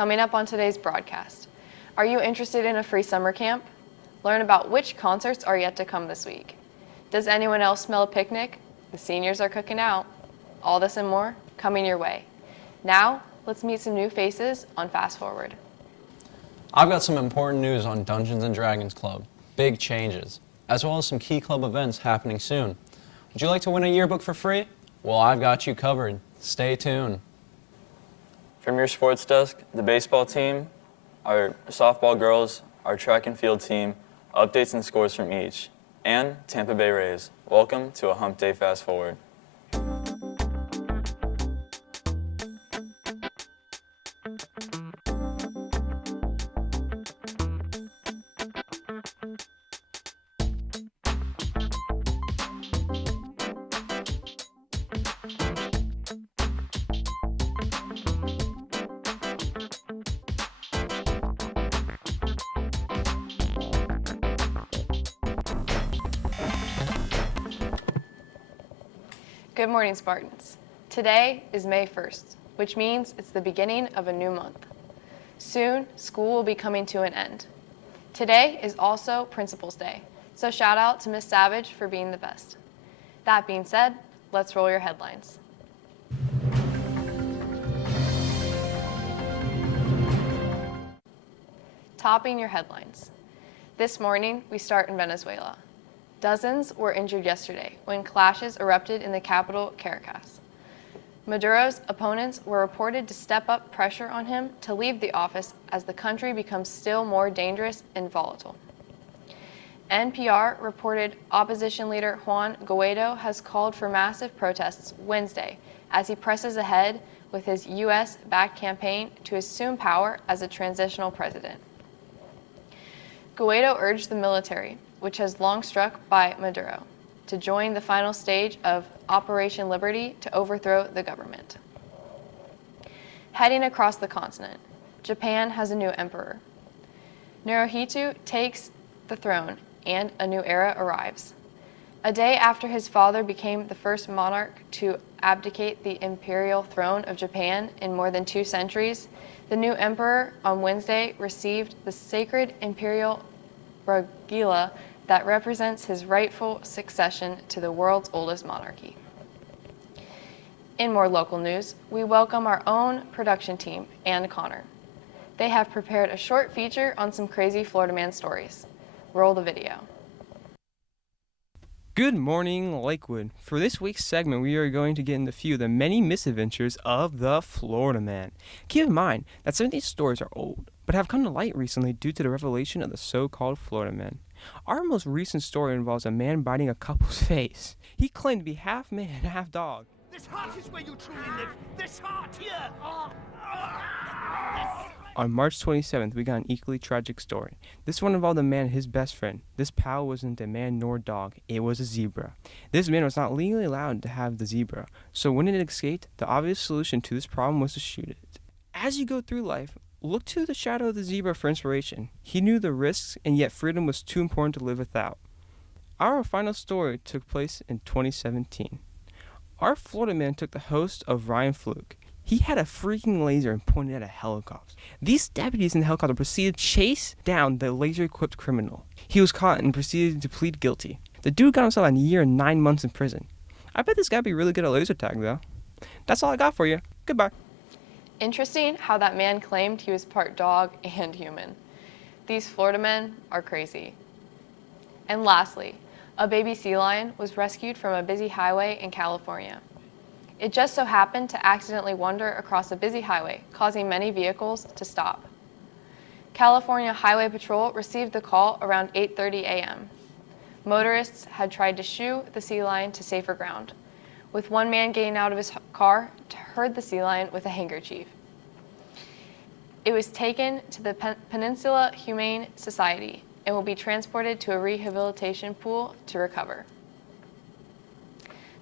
Coming up on today's broadcast, are you interested in a free summer camp? Learn about which concerts are yet to come this week. Does anyone else smell a picnic? The seniors are cooking out. All this and more coming your way. Now, let's meet some new faces on Fast Forward. I've got some important news on Dungeons & Dragons Club, big changes, as well as some key club events happening soon. Would you like to win a yearbook for free? Well, I've got you covered. Stay tuned. From your sports desk, the baseball team, our softball girls, our track and field team, updates and scores from each, and Tampa Bay Rays. Welcome to a Hump Day Fast Forward. Good morning, Spartans. Today is May 1st, which means it's the beginning of a new month. Soon, school will be coming to an end. Today is also Principal's Day, so shout out to Miss Savage for being the best. That being said, let's roll your headlines. Topping your headlines. This morning, we start in Venezuela. Dozens were injured yesterday when clashes erupted in the capital, Caracas. Maduro's opponents were reported to step up pressure on him to leave the office as the country becomes still more dangerous and volatile. NPR reported opposition leader Juan Guaido has called for massive protests Wednesday as he presses ahead with his U.S.-backed campaign to assume power as a transitional president. Guaido urged the military, which has long struck by Maduro, to join the final stage of Operation Liberty to overthrow the government. Heading across the continent, Japan has a new emperor. Naruhito takes the throne and a new era arrives. A day after his father became the first monarch to abdicate the imperial throne of Japan in more than 2 centuries, the new emperor on Wednesday received the sacred imperial regalia that represents his rightful succession to the world's oldest monarchy. In more local news, we welcome our own production team and Connor. They have prepared a short feature on some crazy Florida man stories. Roll the video. Good morning, Lakewood. For this week's segment, we are going to get into a few of the many misadventures of the Florida Man. Keep in mind that some of these stories are old, but have come to light recently due to the revelation of the so-called Florida Man. Our most recent story involves a man biting a couple's face. He claimed to be half man and half dog. This heart is where you truly live. This heart here. On March 27th, we got an equally tragic story. This one involved a man and his best friend. This pal wasn't a man nor dog. It was a zebra. This man was not legally allowed to have the zebra, so when it escaped, the obvious solution to this problem was to shoot it. As you go through life, look to the shadow of the zebra for inspiration. He knew the risks, and yet freedom was too important to live without. Our final story took place in 2017. Our Florida man took the host of Ryan Fluke. He had a freaking laser and pointed at a helicopter. These deputies in the helicopter proceeded to chase down the laser-equipped criminal. He was caught and proceeded to plead guilty. The dude got himself a year and 9 months in prison. I bet this guy'd be really good at laser tag, though. That's all I got for you. Goodbye. Interesting how that man claimed he was part dog and human. These Florida men are crazy. And lastly, a baby sea lion was rescued from a busy highway in California. It just so happened to accidentally wander across a busy highway, causing many vehicles to stop. California Highway Patrol received the call around 8:30 a.m. Motorists had tried to shoo the sea lion to safer ground, with one man getting out of his car to herd the sea lion with a handkerchief. It was taken to the Peninsula Humane Society and will be transported to a rehabilitation pool to recover.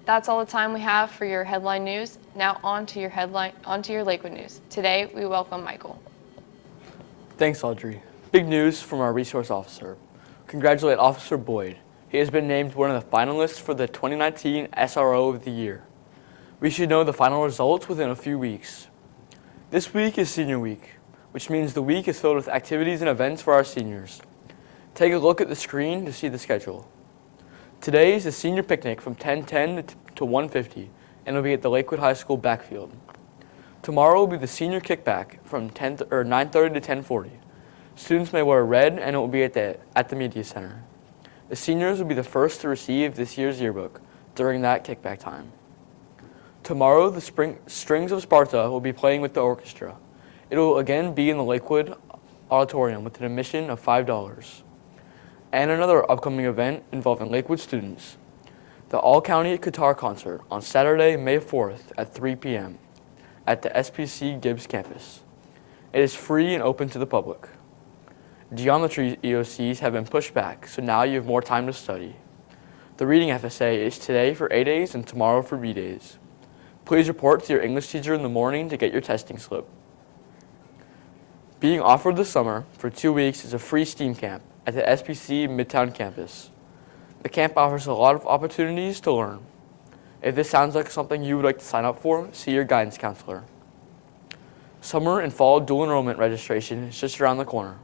That's all the time we have for your headline news. Now on to your Lakewood news. Today we welcome Michael. Thanks, Audrey. Big news from our resource officer. Congratulate Officer Boyd. He has been named one of the finalists for the 2019 SRO of the Year. We should know the final results within a few weeks. This week is senior week. which means the week is filled with activities and events for our seniors. Take a look at the screen to see the schedule. Today is the senior picnic from 10:10 to 1:50, and it'll be at the Lakewood High School backfield. Tomorrow will be the senior kickback from 9:30 to 10:40. Students may wear red, and it will be at the Media Center. The seniors will be the first to receive this year's yearbook during that kickback time. Tomorrow, the Strings of Sparta will be playing with the orchestra. It will again be in the Lakewood Auditorium with an admission of $5. And another upcoming event involving Lakewood students, the All-County Guitar Concert on Saturday, May 4th at 3 p.m. at the SPC Gibbs campus. It is free and open to the public. Geometry EOCs have been pushed back, so now you have more time to study. The reading FSA is today for A days and tomorrow for B days. Please report to your English teacher in the morning to get your testing slip. Being offered this summer for 2 weeks is a free STEAM camp at the SPC Midtown campus. The camp offers a lot of opportunities to learn. If this sounds like something you would like to sign up for, see your guidance counselor. Summer and fall dual enrollment registration is just around the corner.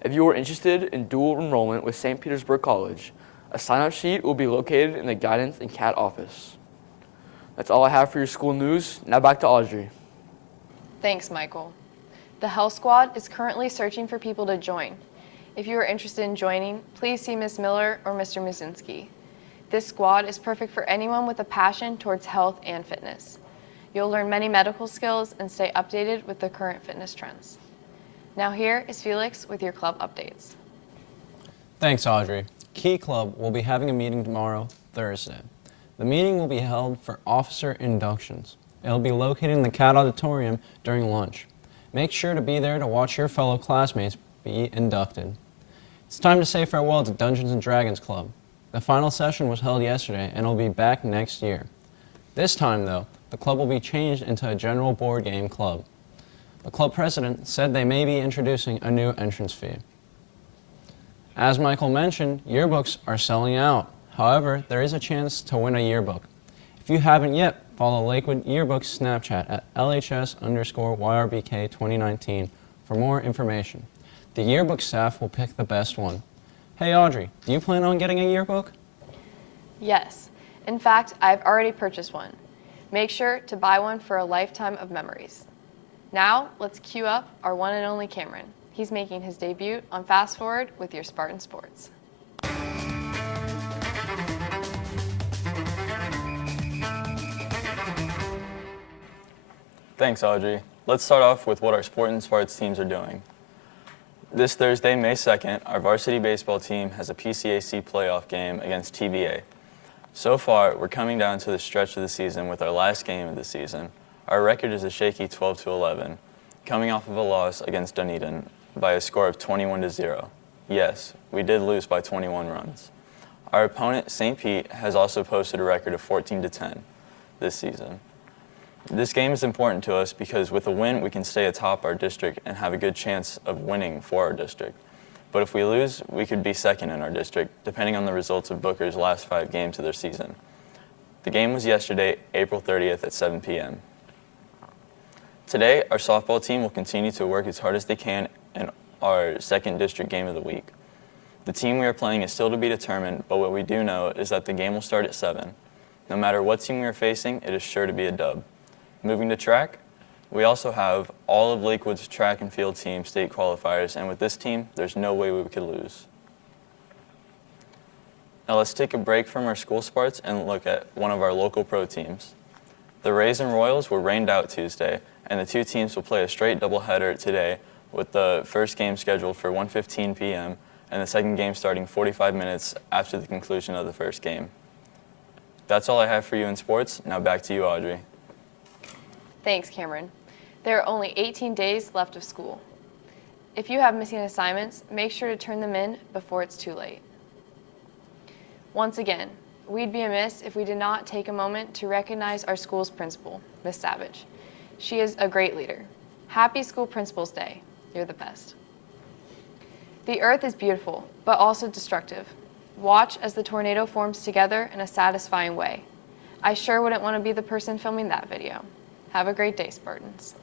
If you are interested in dual enrollment with St. Petersburg College, a sign-up sheet will be located in the Guidance and CAT office. That's all I have for your school news. Now back to Audrey. Thanks, Michael. The Health Squad is currently searching for people to join. If you are interested in joining, please see Ms. Miller or Mr. Musinski. This squad is perfect for anyone with a passion towards health and fitness. You'll learn many medical skills and stay updated with the current fitness trends. Now here is Felix with your club updates. Thanks, Audrey. Key Club will be having a meeting tomorrow, Thursday. The meeting will be held for officer inductions. It'll be located in the CAT auditorium during lunch. Make sure to be there to watch your fellow classmates be inducted. It's time to say farewell to Dungeons & Dragons Club. The final session was held yesterday and will be back next year. This time, though, the club will be changed into a general board game club. The club president said they may be introducing a new entrance fee. As Michael mentioned, yearbooks are selling out. However, there is a chance to win a yearbook. If you haven't yet, follow Lakewood Yearbooks Snapchat at LHS_YRBK 2019 for more information. The yearbook staff will pick the best one. Hey Audrey, do you plan on getting a yearbook? Yes. In fact, I've already purchased one. Make sure to buy one for a lifetime of memories. Now, let's cue up our one and only Cameron. He's making his debut on Fast Forward with your Spartan Sports. Thanks, Audrey. Let's start off with what our Sport and Sparts teams are doing. This Thursday, May 2nd, our varsity baseball team has a PCAC playoff game against TBA. So far, we're coming down to the stretch of the season with our last game of the season. Our record is a shaky 12-11, coming off of a loss against Dunedin by a score of 21-0. Yes, we did lose by 21 runs. Our opponent, St. Pete, has also posted a record of 14-10 this season. This game is important to us because with a win, we can stay atop our district and have a good chance of winning for our district. But if we lose, we could be second in our district, depending on the results of Booker's last 5 games of their season. The game was yesterday, April 30th at 7 p.m. Today, our softball team will continue to work as hard as they can in our second district game of the week. The team we are playing is still to be determined, but what we do know is that the game will start at 7. No matter what team we are facing, it is sure to be a dub. Moving to track, we also have all of Lakewood's track and field team state qualifiers, and with this team, there's no way we could lose. Now let's take a break from our school sports and look at one of our local pro teams. The Rays and Royals were rained out Tuesday, and the two teams will play a straight doubleheader today with the first game scheduled for 1:15 p.m. and the second game starting 45 minutes after the conclusion of the first game. That's all I have for you in sports. Now back to you, Audrey. Thanks, Cameron. There are only 18 days left of school. If you have missing assignments, make sure to turn them in before it's too late. Once again, we'd be amiss if we did not take a moment to recognize our school's principal, Miss Savage. She is a great leader. Happy School Principals Day. You're the best. The earth is beautiful, but also destructive. Watch as the tornado forms together in a satisfying way. I sure wouldn't want to be the person filming that video. Have a great day, Spartans.